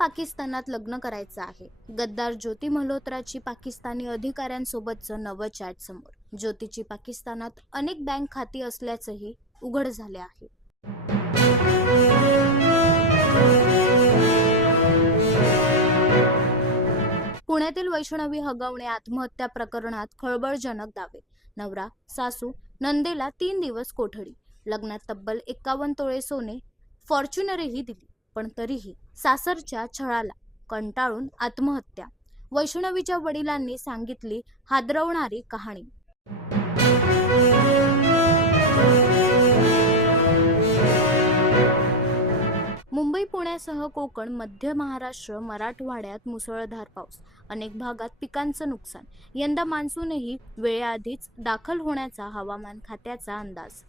पाकिस्तानात लग्न करायचं आहे. गद्दार ज्योती मल्होत्राची पाकिस्तानी अधिकाऱ्यांसोबतचं नवं चॅट समोर. ज्योतीची पाकिस्तानात अनेक बँक खाती असल्याचंही उघड झाले आहे. पुण्यातील वैष्णवी हगवणे आत्महत्या प्रकरणात खळबळजनक दावे. नवरा सासू नंदेला तीन दिवस कोठडी. लग्नात तब्बल एक्कावन्न तोळे सोने फॉर्च्युनरही दिली. पण तरीही सासरच्या छळाला कंटाळून आत्महत्या वैष्णवीच्या वडिलांनी सांगितली हादरवणारी कहाणी. मुंबई पुण्यासह कोकण मध्य महाराष्ट्र मराठवाड्यात मुसळधार पाऊस अनेक भागात पिकांचं नुकसान. यंदा मान्सूनही वेळेआधीच दाखल होण्याचा हवामान खात्याचा अंदाज.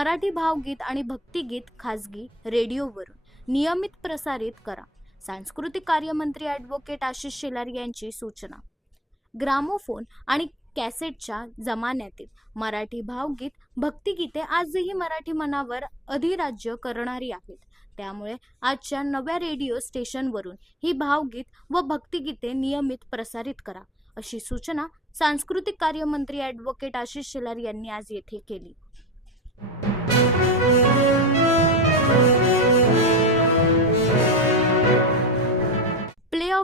मराठी भावगीत आणि भक्तिगीत खाजगी रेडिओवरून नियमित प्रसारित करा. सांस्कृतिक कार्यमंत्री ॲडव्होकेट आशिष शेलार यांची सूचना. ग्रामोफोन आणि कॅसेटच्या जमान्यातील मराठी भावगीत भक्तिगीते आजही मराठी मनावर अधिराज्य करणारी आहेत. त्यामुळे आजच्या नव्या रेडिओ स्टेशनवरून ही भावगीत व भक्तिगीते नियमित प्रसारित करा अशी सूचना सांस्कृतिक कार्यमंत्री ॲडव्होकेट आशिष शेलार यांनी आज येथे केली.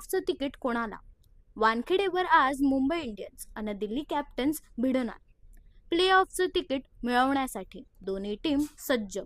प्लेऑफचं तिकीट कोणाला? वानखेडेवर आज मुंबई इंडियन्स आणि दिल्ली कॅप्टन्स भिडणार. प्ले ऑफचं तिकीट मिळवण्यासाठी दोन्ही टीम सज्ज.